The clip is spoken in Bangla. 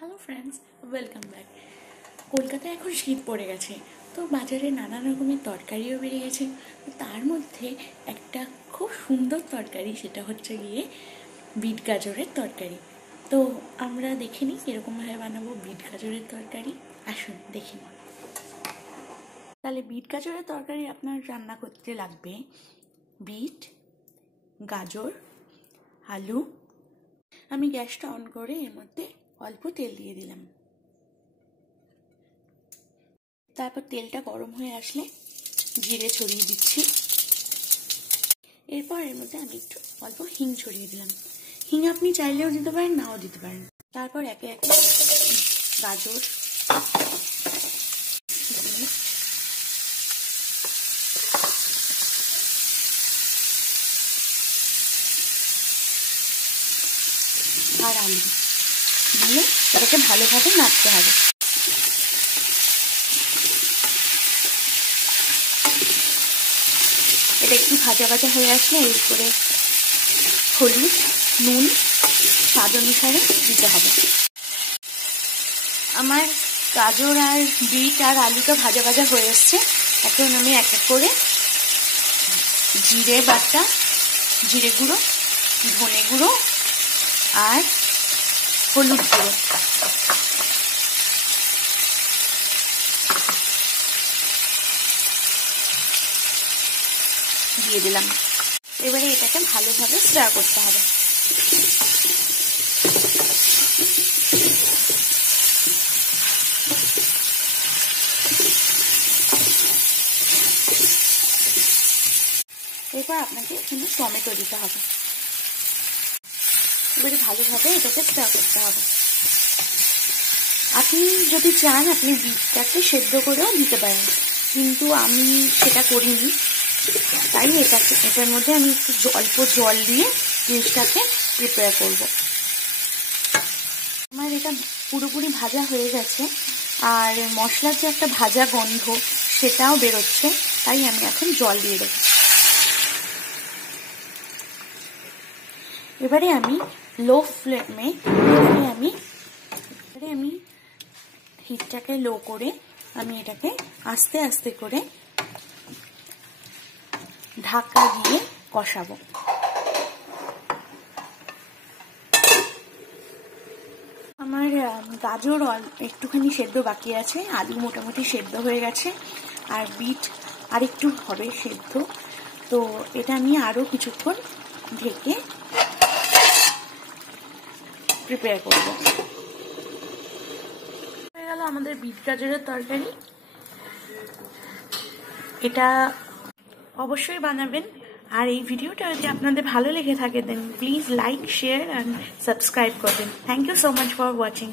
Hello friends, welcome back. কলকাতায় এখন শীত পড়ে গেছে, তো বাজারে নানা রকমের তরকারিও বেড়ে গেছে। তো তার মধ্যে একটা খুব সুন্দর তরকারি, সেটা হচ্ছে গিয়ে বিট গাজরের তরকারি। তো আমরা দেখে নিই কীরকমভাবে বানাবো বিট গাজরের তরকারি। আসুন দেখে নিই। তাহলে বিট গাজরের তরকারি আপনার রান্না করতে লাগবে বিট, গাজর, আলু। আমি গ্যাসটা অন করে এর মধ্যে অল্প তেল দিয়ে দিলাম। তারপর তেলটা গরম হয়ে আসলে জিরে ছড়িয়ে দিচ্ছি। এরপর এর মধ্যে আমি একটু অল্প হিং ছড়িয়ে দিলাম। হিং আপনি চাইলেও দিতে পারেন, নাও দিতে পারেন। তারপর একে একে গাজর, বিট, আর আলু দিয়ে এটাকে ভালোভাবে নাড়তে হবে। এটা একটু ভাজা ভাজা হয়ে আসলে এরপরে হলুদ, নুন স্বাদ অনুসারে দিতে হবে। আমার গাজর আর বিট আর আলুটা ভাজা ভাজা হয়ে এসছে। এখন আমি এক এক করে জিরে বাটা, জিরে গুঁড়ো, ধনে গুঁড়ো আর হলুদ গুঁড়ো দিয়ে দিলাম। এবারে এটাকে ভালোভাবে স্টার করতে হবে। এরপর আপনাকে এখানে টমেটো দিতে হবে। এবারে ভালোভাবে এটাকে স্টার করতে হবে। আপনি যদি চান আপনি বিটটাকে সেদ্ধ করেও দিতে পারেন, কিন্তু আমি সেটা করিনি, তাই এটার মধ্যে আমি একটু অল্প জল দিয়ে জিনিসটাকে প্রিপেয়ার করব। আমার এটা পুরোপুরি ভাজা হয়ে গেছে, আর মশলার যে একটা ভাজা গন্ধ সেটাও বেরোচ্ছে, তাই আমি এখন জল দিয়ে দেব। এবারে আমি লো ফ্লেমে আমি হিটটাকে লো করে আমি এটাকে আস্তে আস্তে করে ঢাকা দিয়ে কষাবো। আমার গাজর একটুখানি সেদ্ধ বাকি আছে, আলু মোটামুটি সেদ্ধ হয়ে গেছে, আর বিট আর একটু হবে সেদ্ধ। তো এটা আমি আরো কিছুক্ষণ ঢেকে প্রিপেয়ার করব। হয়ে গেল আমাদের বিট গাজরের তরকারি। এটা অবশ্যই বানাবেন। আর এই ভিডিওটা যদি আপনাদের ভালো লেগে থাকে দেন please like, share and subscribe করবেন। Thank you so much for watching.